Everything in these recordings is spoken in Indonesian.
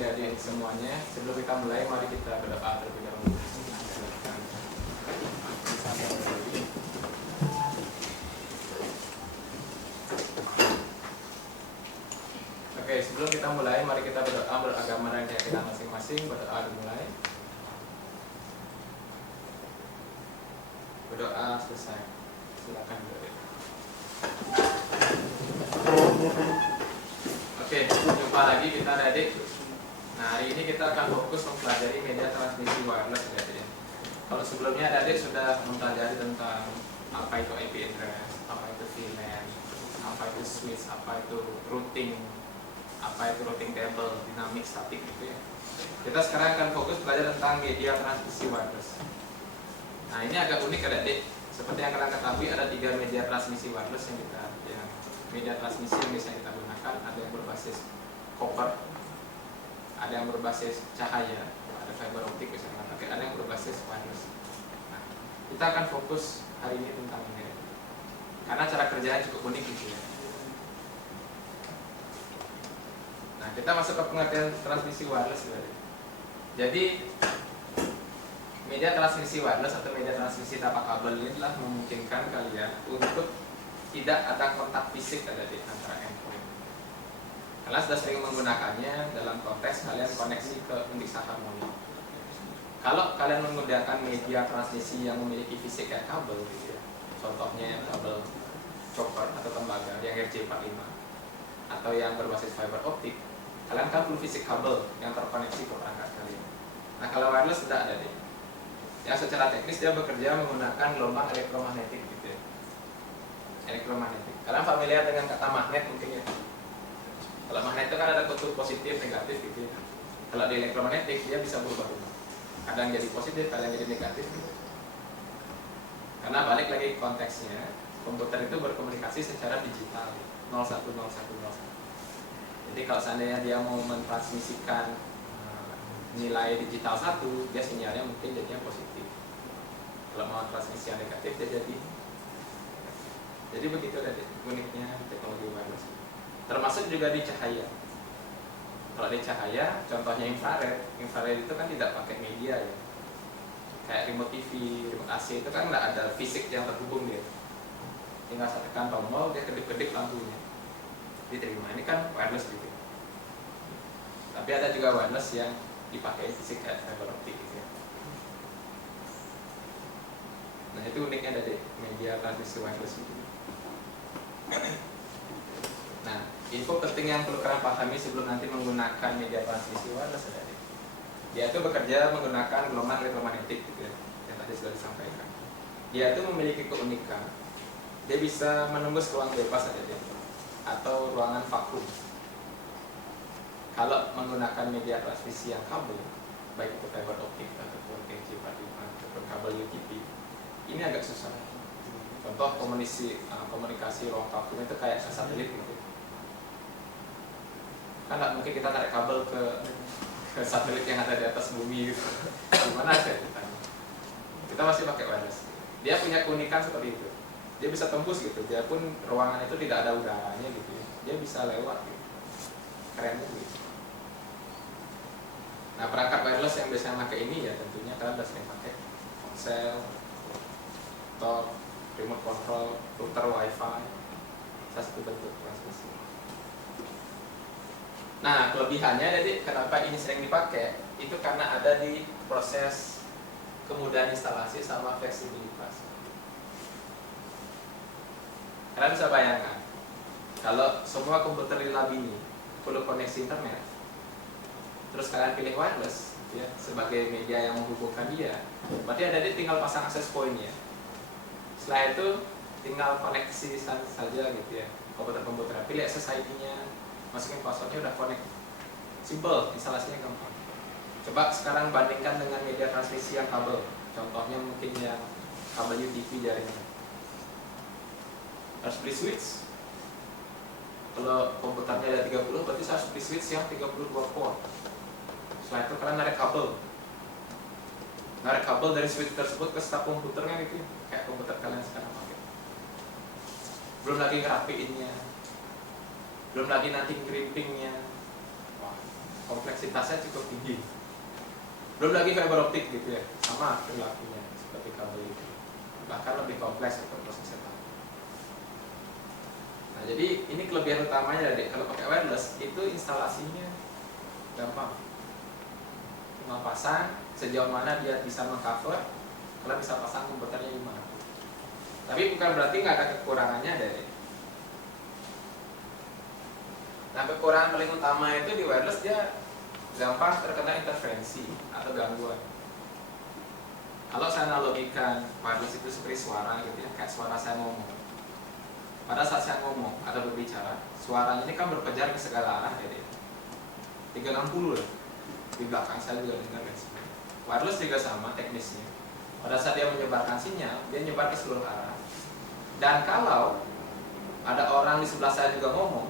adik-adik semuanya. Sebelum kita mulai, mari kita berdoa terlebih dahulu. Oke, sebelum kita mulai, mari kita berdoa beragama dan keyakinan masing-masing. Berdoa dimulai. Berdoa selesai. Silakan adik. Oke, jumpa lagi kita adik. Nah, hari ini kita akan fokus mempelajari media transmisi wireless adik. Kalau sebelumnya adik sudah mempelajari tentang apa itu IP address, apa itu VLAN, apa itu switch, apa itu routing, apa itu routing table, dynamic, static gitu ya. Kita sekarang akan fokus belajar tentang media transmisi wireless. Nah, ini agak unik adik. Seperti yang kalian ketahui, ada 3 media transmisi wireless yang media transmisi yang bisa kita gunakan. Ada yang berbasis copper, ada yang berbasis cahaya, ada fiber optik misalnya, ada yang berbasis wireless. Nah, kita akan fokus hari ini tentang ini, karena cara kerjanya cukup unik gitu ya. Nah, kita masuk ke pengertian transmisi wireless ya. Jadi media transmisi wireless atau media transmisi tanpa kabel ini telah memungkinkan kalian untuk tidak ada kontak fisik di antara endpoint. Kalian sudah sering menggunakannya dalam konteks kalian koneksi ke undiksar harmoni. Kalau kalian menggunakan media transmisi yang memiliki fisik kayak kabel gitu ya, contohnya yang kabel chopper atau tembaga yang RJ45 atau yang berbasis fiber optik, kalian kan perlu fisik kabel yang terkoneksi ke perangkat kalian. Nah, kalau wireless tidak ada deh. Yang secara teknis dia bekerja menggunakan gelombang elektromagnetik gitu ya. Elektromagnetik. Kalian familiar dengan kata magnet mungkin ya. Kalau magnet itu kan ada kutub positif, negatif gitu ya. Kalau di elektromagnetik dia bisa berubah-ubah. Kadang jadi positif, kadang jadi negatif gitu. Karena balik lagi konteksnya, komputer itu berkomunikasi secara digital 010101. Jadi kalau seandainya dia mau mentransmisikan nilai digital 1, dia sinyalnya mungkin jadinya positif. Kalau mau transmisi yang negatif dia jadi begitu tadi uniknya teknologi wireless. Termasuk juga di cahaya. Kalau di cahaya, contohnya infrared itu kan tidak pakai media ya. Kayak remote TV, remote AC itu kan nggak ada fisik yang terhubung dia. Tinggal satu tekan tombol, dia kedip-kedip lampunya. Diterima. Ini kan wireless gitu. Tapi ada juga wireless yang dipakai fisik kayak fiber optik gitu ya. Nah, itu uniknya dari media transmisi wireless itu. Nah, info penting yang perlu kalian pahami sebelum nanti menggunakan media transmisi wireless ada. Dia itu bekerja menggunakan gelombang elektromagnetik gitu ya, yang tadi sudah disampaikan. Dia itu memiliki keunikan. Dia bisa menembus ruang bebas ada atau ruangan vakum. Kalau menggunakan media transmisi yang kabel, baik itu fiber optik ataupun RJ45 ataupun kabel UTP, ini agak susah. Contoh komunikasi ruang vakum itu kayak satelit gitu. Kan nggak mungkin kita tarik kabel ke satelit yang ada di atas bumi gitu. Gimana aja kita? Kita masih pakai wireless. Dia punya keunikan seperti itu. Dia bisa tembus gitu. Dia pun ruangan itu tidak ada udaranya gitu ya. Dia bisa lewat gitu. Keren gitu. Nah, perangkat wireless yang biasanya pakai ini ya tentunya kalian sudah sering pakai ponsel, laptop, remote control, router wifi, salah satu bentuk transmisi. Nah, kelebihannya jadi kenapa ini sering dipakai itu karena ada di proses kemudahan instalasi sama fleksibilitas. Kalian bisa bayangkan kalau semua komputer di lab ini perlu koneksi internet, terus kalian pilih wireless ya, sebagai media yang menghubungkan dia, berarti ada dia tinggal pasang access point-nya. Setelah itu tinggal koneksi saja gitu ya, komputer-komputer, pilih access ID-nya, masukin password-nya, udah connect. Simple, instalasinya gampang. Coba sekarang bandingkan dengan media transmisi yang kabel. Contohnya mungkin yang kabel UTP jaringan. Harus beli switch. Kalau komputernya ada 30, berarti saya harus beli switch yang 32 port. Setelah itu kalian narik kabel dari switch tersebut ke staf komputernya gitu, kayak komputer kalian sekarang pakai. Belum lagi ngerapiinnya, belum lagi nanti crimpingnya. Wah, kompleksitasnya cukup tinggi. Belum lagi fiber optik gitu ya, sama perilakunya seperti kabel itu, bahkan lebih kompleks untuk prosesnya. Nah, jadi ini kelebihan utamanya dari kalau pakai wireless itu instalasinya gampang. Cuma pasang, sejauh mana dia bisa mengcover, kalian bisa pasang komputernya di mana. Tapi bukan berarti nggak ada kekurangannya dari. Nah, kekurangan paling utama itu di wireless dia gampang terkena interferensi atau gangguan. Kalau saya analogikan wireless itu seperti suara gitu ya, kayak suara saya ngomong. Pada saat saya ngomong atau berbicara, suaranya ini kan berkejar ke segala arah ya, 360 lah. Di belakang saya juga dengar kan. Wireless juga sama teknisnya. Pada saat dia menyebarkan sinyal, dia menyebar ke seluruh arah. Dan kalau ada orang di sebelah saya juga ngomong,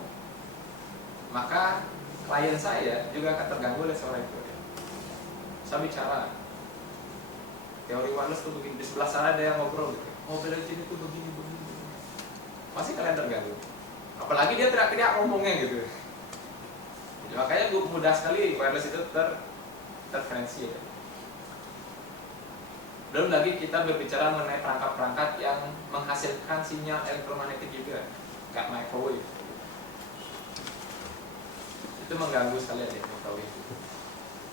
maka klien saya juga akan terganggu oleh suara itu. Saya bicara, teori wireless itu begini, di sebelah sana ada yang ngobrol gitu. Mobil ini tuh begini. Pasti kalian terganggu. Apalagi dia teriak-teriak ngomongnya gitu. Jadi, makanya mudah sekali wireless itu terferensi ya. Belum lagi kita berbicara mengenai perangkat-perangkat yang menghasilkan sinyal elektromagnetik juga, kayak microwave. Itu mengganggu sekali ya microwave.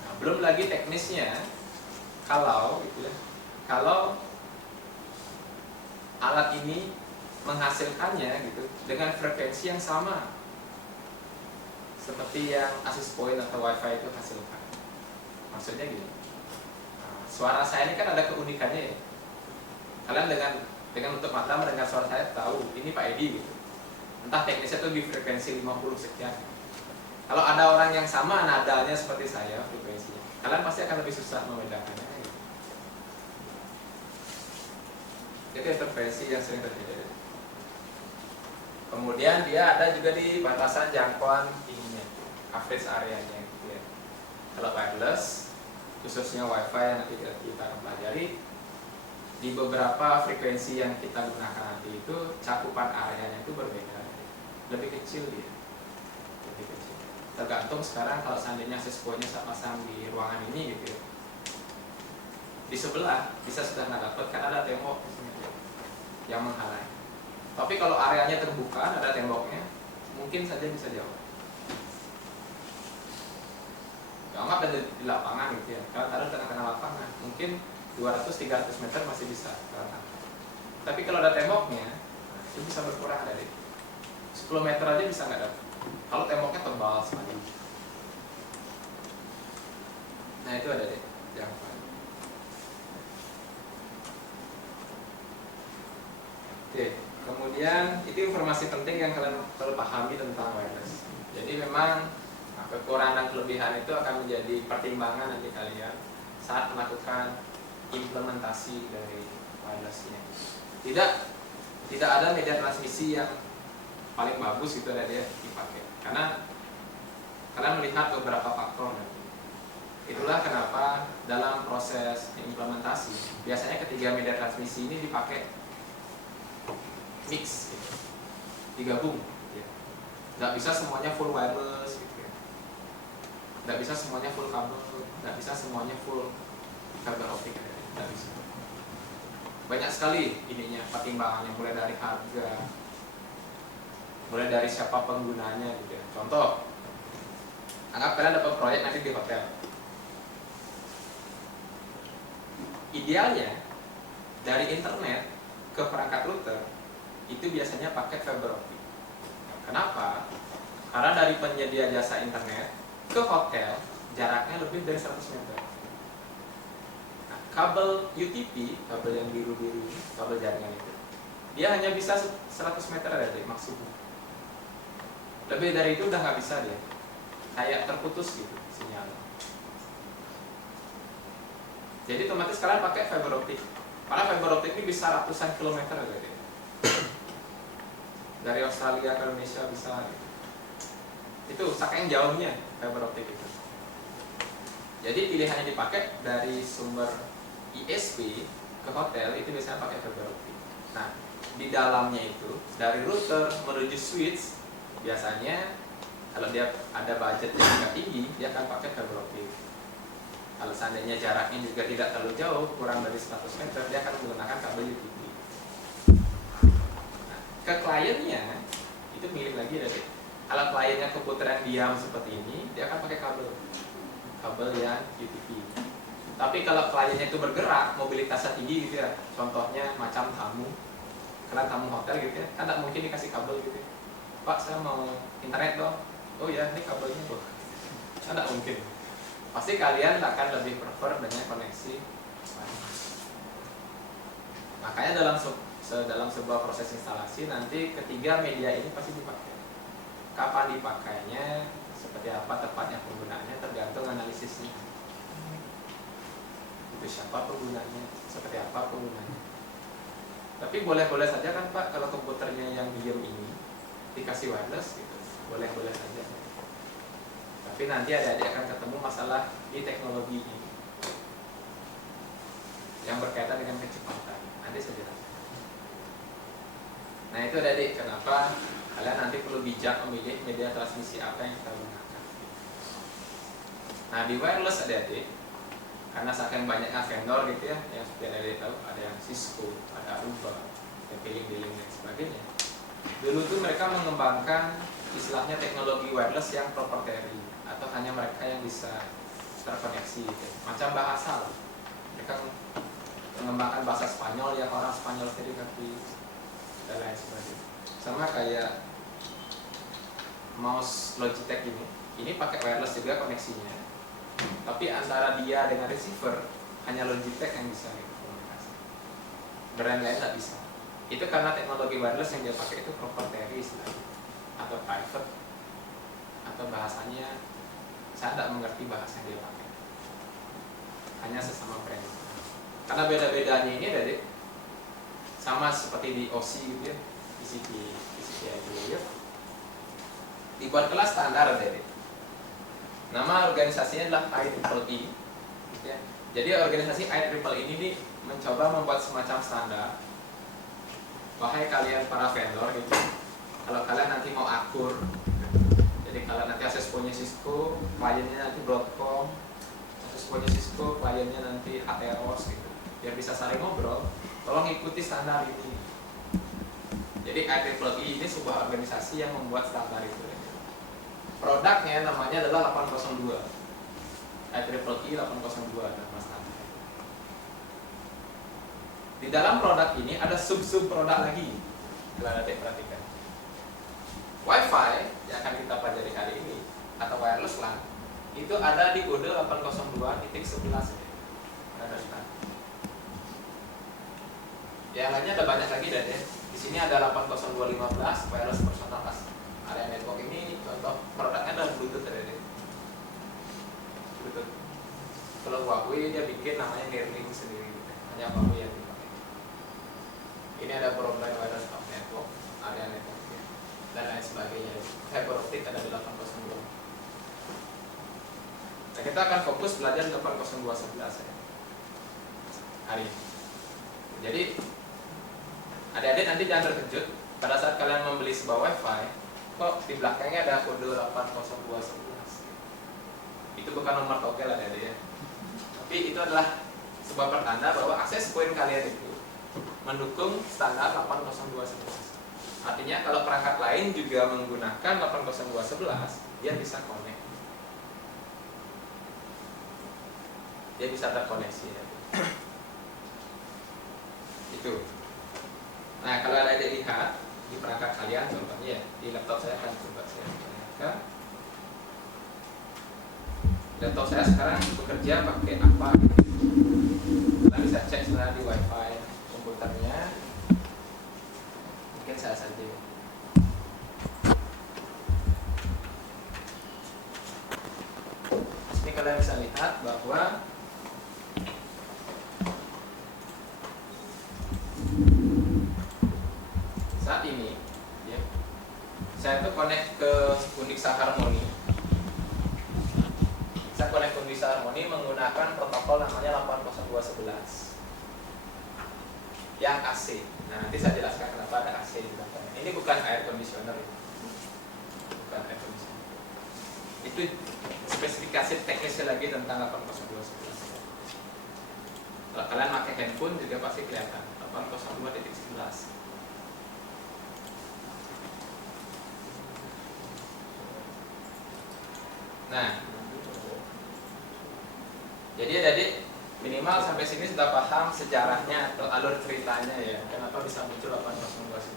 Nah, belum lagi teknisnya, kalau gitu ya, kalau alat ini menghasilkannya gitu dengan frekuensi yang sama seperti yang access point atau wifi itu hasilkan. Maksudnya gini, suara saya ini kan ada keunikannya ya. Kalian dengan tutup mata mendengar suara saya tahu ini Pak Edi gitu. Entah teknisnya itu di frekuensi 50 sekian. Kalau ada orang yang sama nadanya seperti saya frekuensinya, kalian pasti akan lebih susah membedakannya gitu. Itu interferensi yang sering terjadi. Kemudian dia ada juga di batasan jangkauan ininya, coverage areanya gitu ya. Kalau wireless, khususnya wifi yang nanti kita akan pelajari, di beberapa frekuensi yang kita gunakan nanti itu cakupan areanya itu berbeda, lebih kecil dia, lebih kecil. Tergantung sekarang kalau seandainya access point-nya saya pasang di ruangan ini gitu ya, di sebelah bisa sudah nggak dapat kan ada tembok yang menghalangi. Tapi kalau areanya terbuka, ada temboknya, mungkin saja bisa jauh. Ya, anggap ada di lapangan gitu ya. Kalau taruh tengah-tengah lapangan, mungkin 200-300 meter masih bisa. Tapi kalau ada temboknya, itu bisa berkurang dari 10 meter aja bisa nggak dapat. Kalau temboknya tebal sekali. Nah itu ada deh jangkauan. Oke. Kemudian itu informasi penting yang kalian perlu pahami tentang wireless. Jadi memang kekurangan dan kelebihan itu akan menjadi pertimbangan nanti kalian saat melakukan implementasi dari wirelessnya. Tidak ada media transmisi yang paling bagus itu ada dia dipakai. Karena kalian melihat beberapa faktor nanti. Itulah kenapa dalam proses implementasi biasanya ketiga media transmisi ini dipakai mix gitu. Digabung ya. Nggak bisa semuanya full wireless gitu ya. Nggak bisa semuanya full kabel, nggak bisa semuanya full fiber optik ya. Nggak bisa. Banyak sekali ininya pertimbangannya, mulai dari harga, mulai dari siapa penggunanya gitu ya. Contoh, anggap kalian dapat proyek nanti di hotel. Idealnya dari internet ke perangkat router itu biasanya pakai fiber optik. Kenapa? Karena dari penyedia jasa internet ke hotel jaraknya lebih dari 100 meter. Nah, kabel UTP, kabel yang biru-biru, kabel jaringan itu, dia hanya bisa 100 meter aja maksimal. Lebih dari itu udah nggak bisa dia, kayak terputus gitu sinyalnya. Jadi otomatis kalian pakai fiber optik. Karena fiber optik ini bisa ratusan kilometer aja dia. Dari Australia ke Indonesia bisa gitu. Itu saking jauhnya fiber optik itu. Jadi pilihannya dipakai dari sumber ISP ke hotel itu biasanya pakai fiber optik. Nah, di dalamnya itu dari router menuju switch biasanya Kalau dia ada budget yang agak tinggi, dia akan pakai fiber optik. Kalau seandainya jaraknya juga tidak terlalu jauh, kurang dari 100 meter, dia akan menggunakan kabel UTP. Nah, ke kliennya itu milik lagi dari. Kalau kliennya keputaran diam seperti ini, dia akan pakai kabel yang UTP. Tapi kalau kliennya itu bergerak, mobilitasnya tinggi gitu ya, contohnya macam tamu, kalian tamu hotel gitu ya, kan tidak mungkin dikasih kabel gitu ya. Pak, saya mau internet dong. Oh ya, ini kabelnya loh. Kan tidak mungkin. Pasti kalian akan lebih prefer dengan koneksi. Makanya dalam sebuah proses instalasi nanti ketiga media ini pasti dipakai. Kapan dipakainya, seperti apa tepatnya penggunaannya tergantung analisisnya. Itu siapa penggunanya, seperti apa penggunanya. Tapi boleh-boleh saja kan Pak, kalau komputernya yang diem ini dikasih wireless gitu, boleh-boleh saja. Tapi nanti adik-adik akan ketemu masalah di teknologi ini yang berkaitan dengan kecepatan. Nanti saya jelaskan. Nah itu adik-adik, kenapa kalian nanti perlu bijak memilih media transmisi apa yang kita gunakan. Nah di wireless adik-adik, karena saking banyaknya vendor gitu ya, yang seperti adik-adik tahu, ada yang Cisco, ada Aruba, Beeling dan sebagainya. Dulu tuh mereka mengembangkan istilahnya teknologi wireless yang proprietary, atau hanya mereka yang bisa terkoneksi gitu. Macam bahasa loh. Mereka mengembangkan bahasa Spanyol yang orang Spanyol tidak ngerti dan lain sebagainya. Sama kayak mouse Logitech ini pakai wireless juga koneksinya. Tapi antara dia dengan receiver hanya Logitech yang bisa komunikasi. Brand lain tidak bisa. Itu karena teknologi wireless yang dia pakai itu proprietary istilahnya, atau private, atau bahasanya saya tidak mengerti bahasa yang dia pakai. Hanya sesama brand. Karena beda-bedanya ini dari sama seperti di OC gitu ya, PCI gitu ya. Dibuat kelas standar dari. Nama organisasinya adalah IEEE. Gitu ya. Jadi organisasi IEEE ini mencoba membuat semacam standar. Wahai kalian para vendor gitu, kalau kalian nanti mau akur, jadi kalau nanti akses punya Cisco, kliennya nanti Broadcom, akses punya Cisco, kliennya nanti Atheros gitu, biar bisa saling ngobrol, tolong ikuti standar ini. Jadi IEEE ini sebuah organisasi yang membuat standar itu. Produknya namanya adalah 802. IEEE 802 nama standar. Di dalam produk ini ada sub-sub produk lagi. Kalian nanti perhatikan. Wi-Fi yang akan kita pelajari kali ini atau wireless LAN itu ada di kode 802.11. Ada di sana. Yang lainnya ada banyak lagi dan ya. Di sini ada 802.15 wireless personal area network ini contoh produknya adalah Bluetooth ya. Bluetooth. Kalau Huawei dia bikin namanya Neuralink sendiri. Hanya Huawei yang dipakai. Ini ada broadband wireless network, area network dan lain sebagainya. Fiber optik ada di 802. Nah, kita akan fokus belajar 802.11 ya. Hari ini. Jadi adik-adik nanti jangan terkejut pada saat kalian membeli sebuah wifi, kok di belakangnya ada kode 802.11. Itu bukan nomor togel adik-adik ya. Tapi itu adalah sebuah pertanda bahwa akses poin kalian itu mendukung standar 802.11. Artinya kalau perangkat lain juga menggunakan 802.11, dia bisa connect. Dia bisa terkoneksi ya. Itu. Nah, kalau ada lihat di perangkat kalian contohnya ya, di laptop saya akan coba saya perlihatkan. Laptop saya sekarang bekerja pakai apa? Kita bisa cek sebenarnya di wifi komputernya. Mungkin saya saja. Ini kalian bisa lihat bahwa saat ini ya, saya itu connect ke Unixa Harmony. Saya connect ke Unixa Harmony menggunakan protokol namanya 802.11 yang AC. Nah, nanti saya jelaskan kenapa ada AC di belakangnya. Ini bukan air conditioner ya. Bukan air conditioner. Itu spesifikasi teknisnya lagi tentang 802.11. Kalau kalian pakai handphone juga pasti kelihatan 802.11. Nah, jadi adik-adik minimal sampai sini sudah paham sejarahnya atau alur ceritanya ya, kenapa bisa muncul 802.11.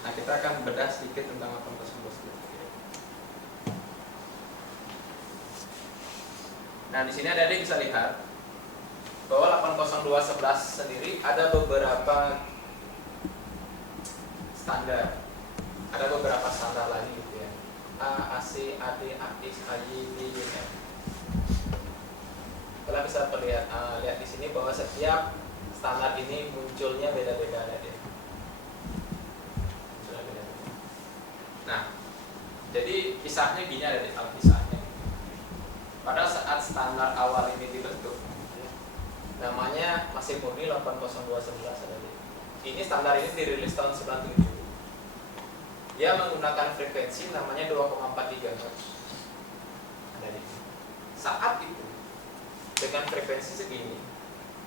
Nah, kita akan bedah sedikit tentang 802.11. Nah, di sini adik-adik bisa lihat bahwa 802.11 sendiri ada beberapa standar. Ada beberapa standar lagi gitu ya. A, AC, AD, AX, AY, D, M. Kalian bisa lihat di sini bahwa setiap standar ini munculnya beda-beda adik. Nah, jadi kisahnya gini adik, kisahnya. Pada saat standar awal ini dibentuk, namanya masih murni 802.11 adik. Ini standar ini dirilis tahun 97. Dia menggunakan frekuensi namanya 2,4 GHz. Saat itu dengan frekuensi segini,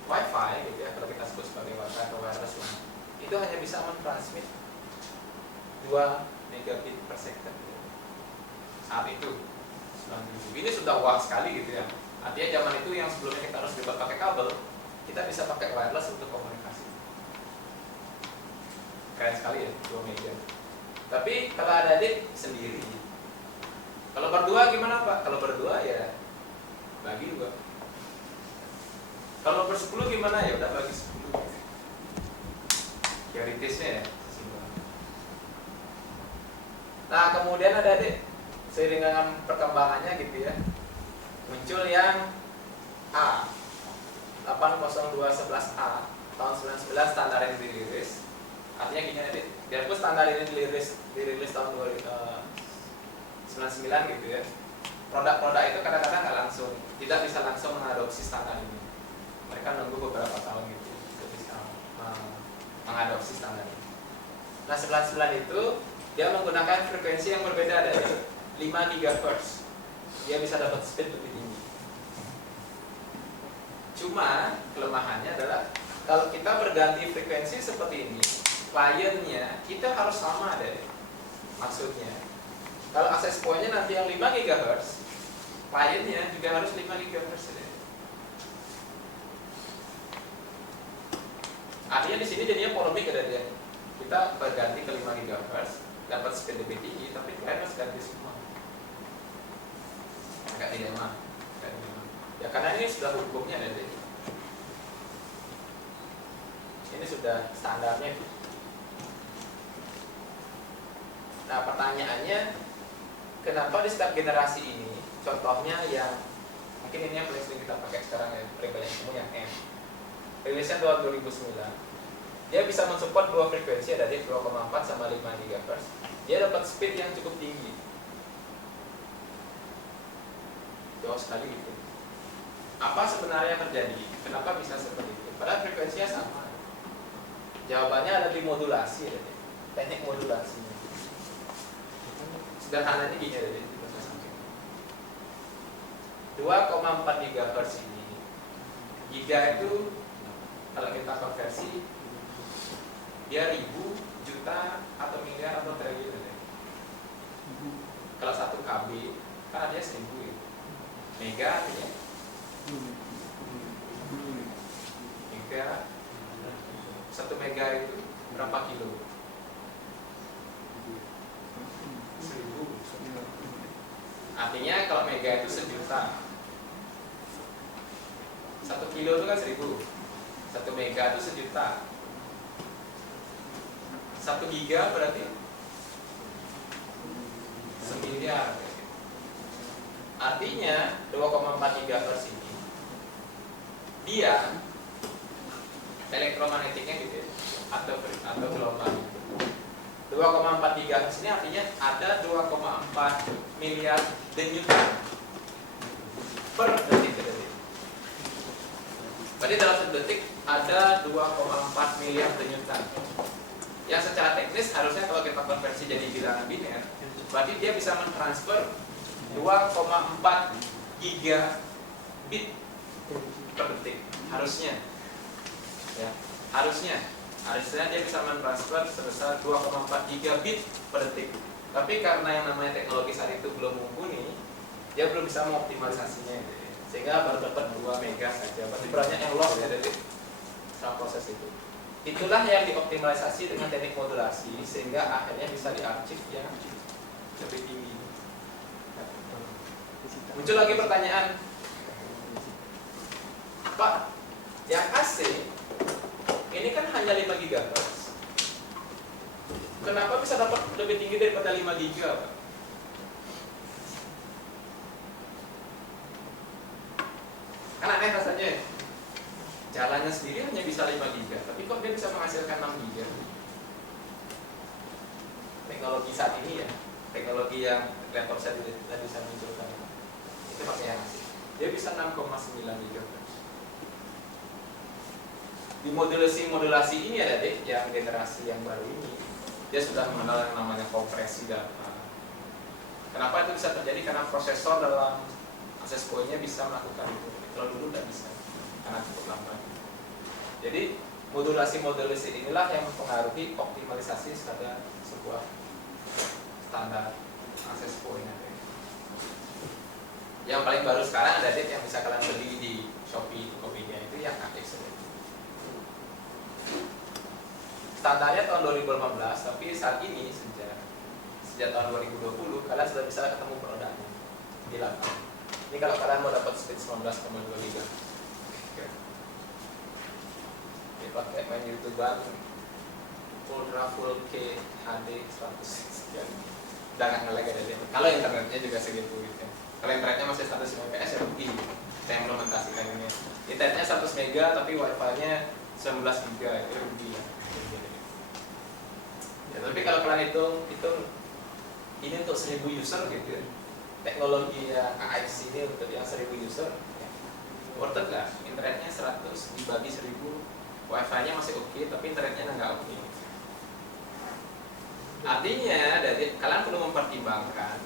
WiFi gitu ya, kalau kita sebut sebagai WiFi atau wireless LAN, itu hanya bisa mentransmit 2 megabit per second. Saat itu 97. Ini sudah wah sekali gitu ya. Artinya zaman itu yang sebelumnya kita harus pakai kabel, kita bisa pakai wireless untuk komunikasi. Keren sekali ya, 2 mega. Tapi kalau ada adik sendiri, kalau berdua gimana Pak? Kalau berdua ya bagi 2. Kalau bersepuluh gimana ya? Udah bagi 10. Teoritisnya ya. Nah, kemudian ada adik seiring dengan perkembangannya gitu ya, muncul yang A, 802.11A tahun 99 standar yang dirilis. Artinya gini adik, biarpun standar ini dirilis tahun 99 gitu ya, produk-produk itu kadang-kadang nggak langsung, tidak bisa langsung mengadopsi standar ini. Mereka nunggu beberapa tahun gitu untuk bisa mengadopsi standar ini. Nah, 99 itu dia menggunakan frekuensi yang berbeda dari 5 GHz. Dia bisa dapat speed lebih tinggi. Cuma kelemahannya adalah kalau kita berganti frekuensi seperti ini, kliennya kita harus sama deh. Maksudnya, kalau access point-nya nanti yang 5 GHz, kliennya juga harus 5 GHz deh. Artinya di sini jadinya polemik ada dia. Kita berganti ke 5 GHz, dapat speed lebih tinggi, tapi klien harus ganti semua. Agak dilema. Ya karena ini sudah hukumnya ada dia. Ini sudah standarnya. Nah, pertanyaannya, kenapa di setiap generasi ini, contohnya yang mungkin ini yang paling sering kita pakai sekarang ya, paling banyak ketemu yang M, rilisnya tahun 2009. Dia bisa mensupport 2 frekuensi, ada di 2,4 sama 5 GHz. Dia dapat speed yang cukup tinggi. Jauh sekali gitu. Apa sebenarnya yang terjadi? Kenapa bisa seperti itu? Padahal frekuensinya sama. Jawabannya ada di modulasi, ya, teknik modulasi. Sederhananya gini ya, 2,4 GHz ini, giga itu kalau kita konversi dia ribu, juta, atau miliar, atau triliun ya. Kalau 1 KB kan dia 1000 ya. Mega artinya mega, 1 mega itu berapa kilo? 1000. Artinya kalau mega itu 1.000.000. 1 kilo itu kan 1000. 1 mega itu 1.000.000. 1 giga berarti 1.000.000.000. Artinya 2,4 GHz ini dia elektromagnetiknya gitu ya, atau gelombang 2,4 GHz ini artinya ada 2,4 miliar denyut per detik. Berarti dalam 1 detik ada 2,4 miliar denyutan. Yang secara teknis harusnya kalau kita konversi jadi bilangan biner, berarti dia bisa mentransfer 2,4 gigabit per detik. Harusnya ya, harusnya dia bisa mentransfer sebesar 2,4 gigabit per detik. Tapi karena yang namanya teknologi saat itu belum mumpuni, dia belum bisa mengoptimalisasinya, sehingga baru dapat 2 mega saja. Berarti beratnya yang loss ya dari sama proses itu. Itulah yang dioptimalisasi dengan teknik modulasi, sehingga akhirnya bisa diarsip yang lebih tinggi. Muncul lagi pertanyaan, Pak, yang AC ini kan hanya 5 GB. Kenapa bisa dapat lebih tinggi daripada 5 GB, Pak? Kan aneh rasanya. Jalannya sendiri hanya bisa 5 GB, tapi kok dia bisa menghasilkan 6 GB? Teknologi saat ini ya, teknologi yang laptop saya tadi saya munculkan itu pakai yang AC. Dia bisa 6,9 GB. Di modulasi ini ada deh, yang generasi yang baru ini, dia sudah mengenal yang namanya kompresi data. Kenapa itu bisa terjadi? Karena prosesor dalam access point-nya bisa melakukan itu. Kalau dulu tidak bisa, karena cukup lambat. Jadi modulasi inilah yang mempengaruhi optimalisasi pada sebuah standar access point. Yang paling baru sekarang ada yang bisa kalian beli di Shopee, Tokopedia, itu yang AX. Standarnya tahun 2015, tapi saat ini sejak tahun 2020 kalian sudah bisa ketemu produknya di lapangan. Ini kalau kalian mau dapat speed 19,2 GB. Pakai main YouTuber Ultra Full K HD 100 sekian. Udah nggak nge-lag ada dia. Kalau internetnya juga segitu gitu. Kalau internetnya masih 100 Mbps ya lebih. Saya implementasikan ini. Internetnya 100 MB tapi wifi-nya 19 GB itu lebih ya. Ya, tapi kalau kalian hitung ini untuk 1000 user gitu ya. Teknologi yang AX ini untuk yang 1000 user ya. Worth it nggak? Internetnya 100 dibagi 1000, wifi-nya masih oke, tapi internetnya nggak oke. Artinya, kalian perlu mempertimbangkan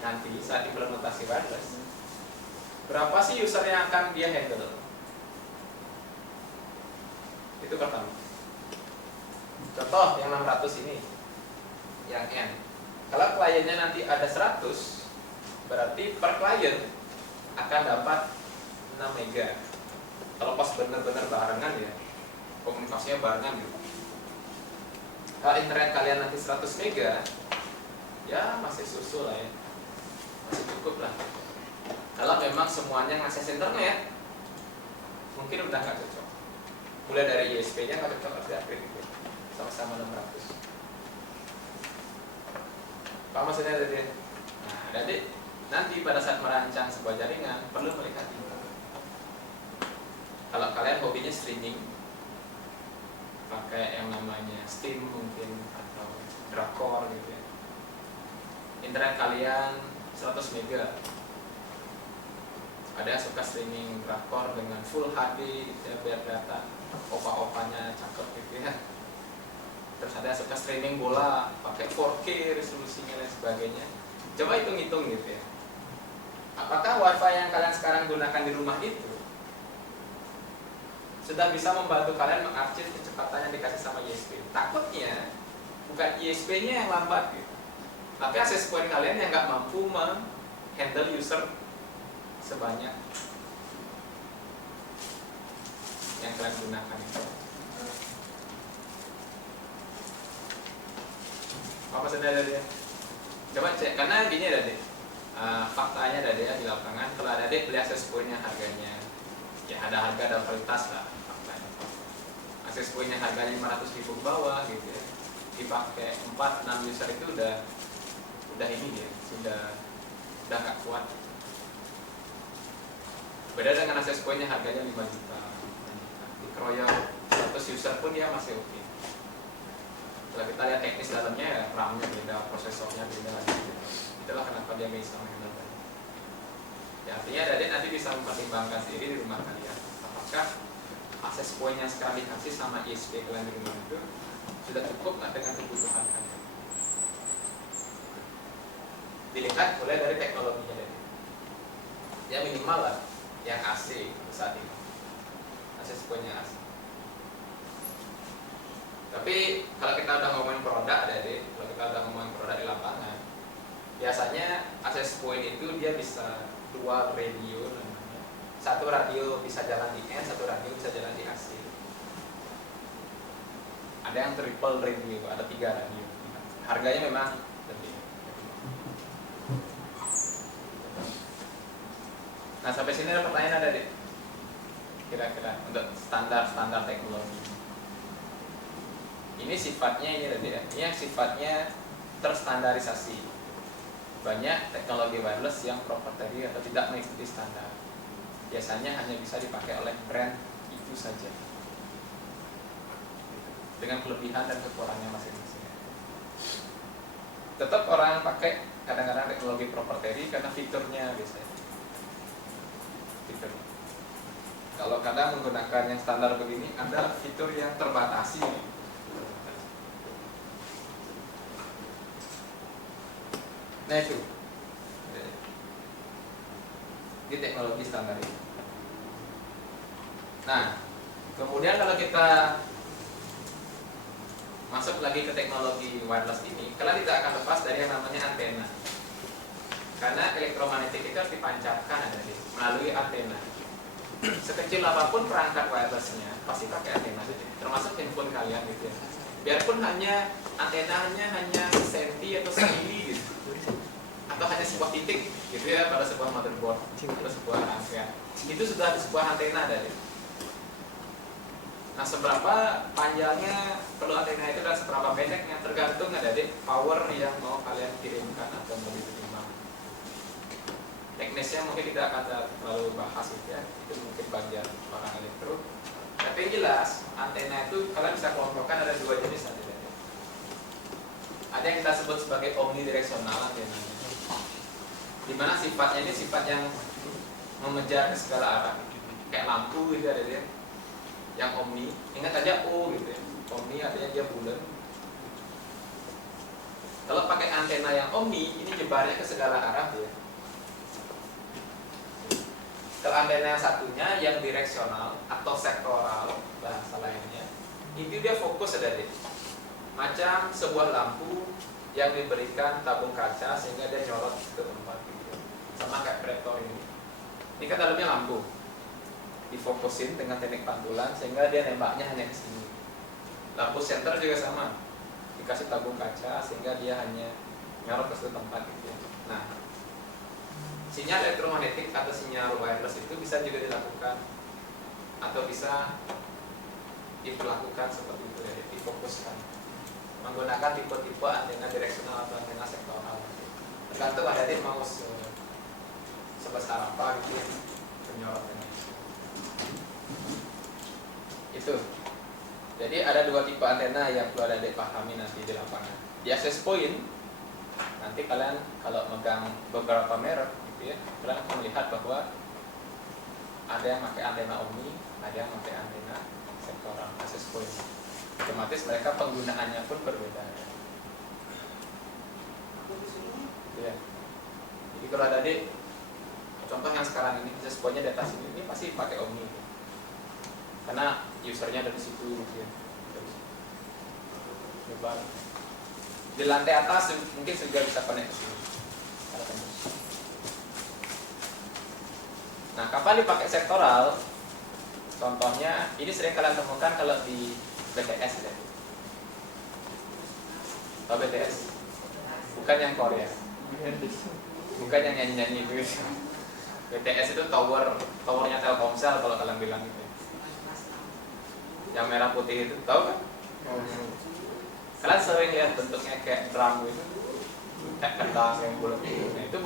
nanti saat implementasi wireless, berapa sih user yang akan dia handle? Itu pertama. Contoh yang 600 ini, yang N. Kalau kliennya nanti ada 100, berarti per klien akan dapat 6 mega. Kalau pas benar-benar barengan ya, komunikasinya barengan gitu. Kalau internet kalian nanti 100 mega, ya masih susul lah ya, masih cukup lah. Kalau memang semuanya ngakses internet, mungkin udah nggak cocok. Mulai dari ISP-nya nggak cocok, harus diupgrade sama-sama 600. Apa maksudnya tadi? Nah, jadi nanti pada saat merancang sebuah jaringan perlu melihat ini. Kalau kalian hobinya streaming, pakai yang namanya Steam mungkin atau Drakor gitu ya. Internet kalian 100 mega. Ada yang suka streaming Drakor dengan full HD gitu ya, biar data opa-opanya cakep gitu ya. Terus ada yang suka streaming bola pakai 4K resolusinya dan sebagainya. Coba hitung-hitung gitu ya. Apakah wifi yang kalian sekarang gunakan di rumah itu sudah bisa membantu kalian mengarsip kecepatan yang dikasih sama ISP? Takutnya bukan ISP-nya yang lambat gitu, tapi access point kalian yang nggak mampu menghandle user sebanyak yang kalian gunakan itu. Apa sudah ada dia? Coba cek, karena gini ada deh. Faktanya ada dia di lapangan. Kalau ada deh beli access point-nya harganya, ya ada harga ada kualitas lah. Faktanya. Access point-nya harganya 500.000 ke bawah gitu ya. Dipakai 4-6 user itu udah ini dia, sudah nggak kuat. Beda dengan access point-nya harganya 5 juta. Dikeroyok 100 user pun dia masih oke. Kalau kita lihat teknis dalamnya ya, RAM-nya beda, prosesornya beda gitu. Itulah kenapa dia bisa menghandle. Ya, artinya Adik nanti bisa mempertimbangkan sendiri di rumah kalian. Apakah akses point yang sekarang dikasih sama ISP kalian di rumah itu sudah cukup nggak dengan kebutuhan kalian. Dilihat mulai dari teknologinya dari ya minimal lah yang AC saat ini, access point yang AC. Tapi kalau kita udah ngomongin produk kalau kita udah ngomongin produk di lapangan, biasanya access point itu dia bisa dual radio namanya. Satu radio bisa jalan di N, satu radio bisa jalan di AC. Ada yang triple radio, ada 3 radio. Harganya memang lebih. Nah sampai sini ada pertanyaan ada deh. Kira-kira untuk standar teknologi. Ini sifatnya ini tadi ya. Ini yang sifatnya terstandarisasi. Banyak teknologi wireless yang proprietary atau tidak mengikuti standar. Biasanya hanya bisa dipakai oleh brand itu saja. Dengan kelebihan dan kekurangannya masing-masing. Tetap orang pakai kadang-kadang teknologi proprietary karena fiturnya biasanya. Fitur. Kalau kadang menggunakan yang standar begini, ada fitur yang terbatasi. Nah itu, di teknologi standar ini. Nah, kemudian kalau kita masuk lagi ke teknologi wireless ini, kalian tidak akan lepas dari yang namanya antena. Karena elektromagnetik itu harus dipancarkan melalui antena. Sekecil apapun perangkat wirelessnya, pasti pakai antena, termasuk handphone kalian gitu ya. Biarpun hanya antenanya hanya senti atau semili gitu, atau hanya sebuah titik gitu ya pada sebuah motherboard atau sebuah rangkaian, itu sudah ada sebuah antena dari. Nah seberapa panjangnya perlu antena itu dan seberapa pendeknya tergantung ada di power yang mau kalian kirimkan atau mau diterima. Teknisnya mungkin tidak akan terlalu bahas gitu ya, itu mungkin bagian orang elektro. Tapi jelas antena itu kalian bisa kelompokkan ada 2 jenis antena. Ada yang kita sebut sebagai omnidireksional antena, dimana sifatnya ini sifat yang mengejar ke segala arah, kayak lampu gitu ada dia. Yang omni, ingat aja O gitu ya. Omni artinya dia bulat. Kalau pakai antena yang omni, ini nyebarnya ke segala arah ya. Kalau antena yang satunya yang direksional atau sektoral bahasa lainnya, itu dia fokus ada di macam sebuah lampu yang diberikan tabung kaca sehingga dia nyorot ke tempat gitu. Sama kayak proyektor ini. Ini kan dalamnya lampu, difokusin dengan teknik pantulan sehingga dia nembaknya hanya ke sini. Lampu senter juga sama, dikasih tabung kaca sehingga dia hanya nyorot ke satu tempat gitu ya. Nah, sinyal elektromagnetik atau sinyal wireless itu bisa juga dilakukan atau bisa diperlakukan seperti itu ya, difokuskan menggunakan tipe-tipe antena direksional atau antena sektoral. Tergantung ada di mau sebesar apa gitu ya penyorotannya. Itu. Jadi ada 2 tipe antena yang perlu ada dipahami nanti di lapangan. Di access point nanti kalian kalau megang beberapa merek gitu ya, kalian akan melihat bahwa ada yang pakai antena omni, ada yang pakai antena sektoral access point. Otomatis mereka penggunaannya pun berbeda. Gitu ya. Jadi kalau ada di contoh yang sekarang ini access point-nya di atas ini pasti pakai omni. Karena usernya dari situ gitu ya. Coba di lantai atas mungkin juga bisa connect ke sini. Nah, kapan dipakai sektoral? Contohnya, ini sering kalian temukan kalau di BTS ya. Tahu BTS? Bukan yang Korea. Bukan yang nyanyi-nyanyi itu. BTS itu towernya Telkomsel kalau kalian bilang gitu. Yang merah putih itu, tahu kan? Kalian sering lihat bentuknya kayak drum gitu, kayak kendang yang bulat itu. Nah, itu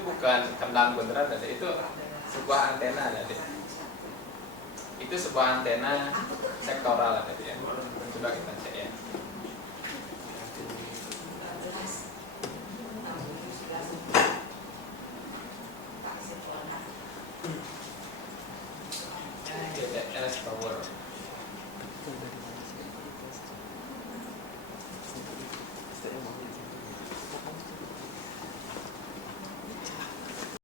bukan kendang beneran, itu sebuah antena ada. Itu sebuah antena sektoral ada ya. Coba kita cek ya. LS Power.